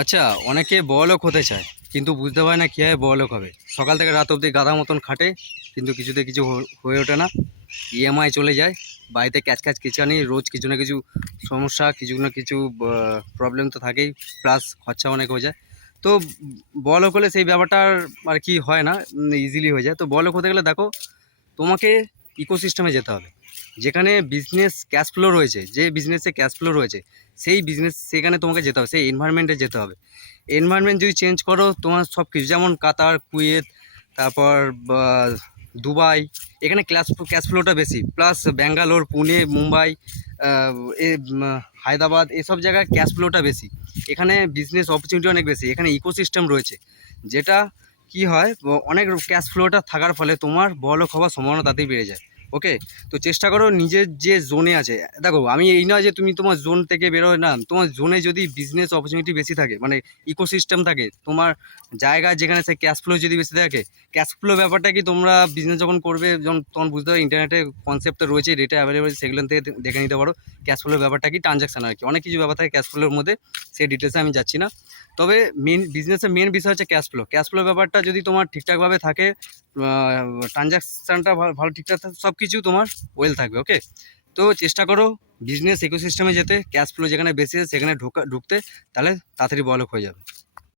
আচ্ছা, অনেকে বড়লোক হতে চায় কিন্তু বুঝতে পারে না কীভাবে বড়লোক হবে। সকাল থেকে রাত অবধি গাধার মতন খাটে কিন্তু কিছুতে কিছু হয়ে ওঠে না। ইএমআই চলে যায়, বাড়িতে ক্যাচ ক্যাচ কেচানি, রোজ কিছু না কিছু সমস্যা, কিছু না কিছু প্রবলেম তো থাকেই, প্লাস খরচা অনেক হয়ে যায়। তো বড়লোক হলে সেই ব্যাপারটা আর কি হয় না, ইজিলি হয়ে যায়। তো বড়লোক হতে গেলে দেখো, তোমাকে ইকোসিস্টেমে যেতে হবে, যেখানে বিজনেস ক্যাশ ফ্লো রয়েছে, যে বিজনেসে ক্যাশ ফ্লো রয়েছে সেই বিজনেস, সেখানে তোমাকে যেতে হবে, সেই এনভায়রনমেন্টে যেতে হবে। এনভায়রনমেন্ট যদি চেঞ্জ করো, তোমার সব কিছু, যেমন কাতার, কুয়েত, তারপর দুবাই, এখানে ক্যাশ ফ্লোটা বেশি, প্লাস ব্যাঙ্গালোর, পুনে, মুম্বাই, আহ, এ হায়দ্রাবাদ, এসব জায়গায় ক্যাশ ফ্লোটা বেশি। এখানে বিজনেস অপরচুনিটি অনেক বেশি, এখানে ইকোসিস্টেম রয়েছে, যেটা কি হয়, অনেক ক্যাশ ফ্লোটা থাকার ফলে তোমার বড়লোক হওয়ার সম্ভাবনা তাতেই বেড়ে যায়। ওকে, তো চেষ্টা করো নিজের যে জোনে আছে। দেখো, আমি এই নয় যে তুমি তোমার জোন থেকে বেরোয় না, তোমার জোনে যদি বিজনেস অপরচুনিটি বেশি থাকে, মানে ইকোসিস্টেম থাকে, তোমার জায়গা যেখানে সে ক্যাশ ফ্লো যদি বেশি থাকে, ক্যাশ ফ্লো ব্যাপারটা কি তোমরা বিজনেস যখন করবে, যখন তখন বুঝতে পারো, ইন্টারনেটে কনসেপ্টটা রয়েছে, ডেটা অ্যাভেলেবেল, সেগুলো থেকে দেখে নিতে পারো ক্যাশ ফ্লোর ব্যাপারটা কি, ট্রানজাকশন আর কি, অনেক কিছু ব্যাপার থাকে ক্যাশ ফ্লোর মধ্যে, সেই ডিটেলসে আমি যাচ্ছি না। তবে বিজনেসের মেন বিষয় হচ্ছে ক্যাশ ফ্লো। ক্যাশ ফ্লো ব্যাপারটা যদি তোমার ঠিকঠাকভাবে থাকে, ট্রানজাকশানটা ভালো ভালো ঠিকঠাক থাকে, সব কিছু তোমার ওয়েল থাকবে। ওকে, তো চেষ্টা করো বিজনেস ইকোসিস্টেমে যেতে, ক্যাশ ফ্লো যেখানে বেশি আছে সেখানে ঢুকতে, তাহলে তাড়াতাড়ি বড়লোক হয়ে যাবে।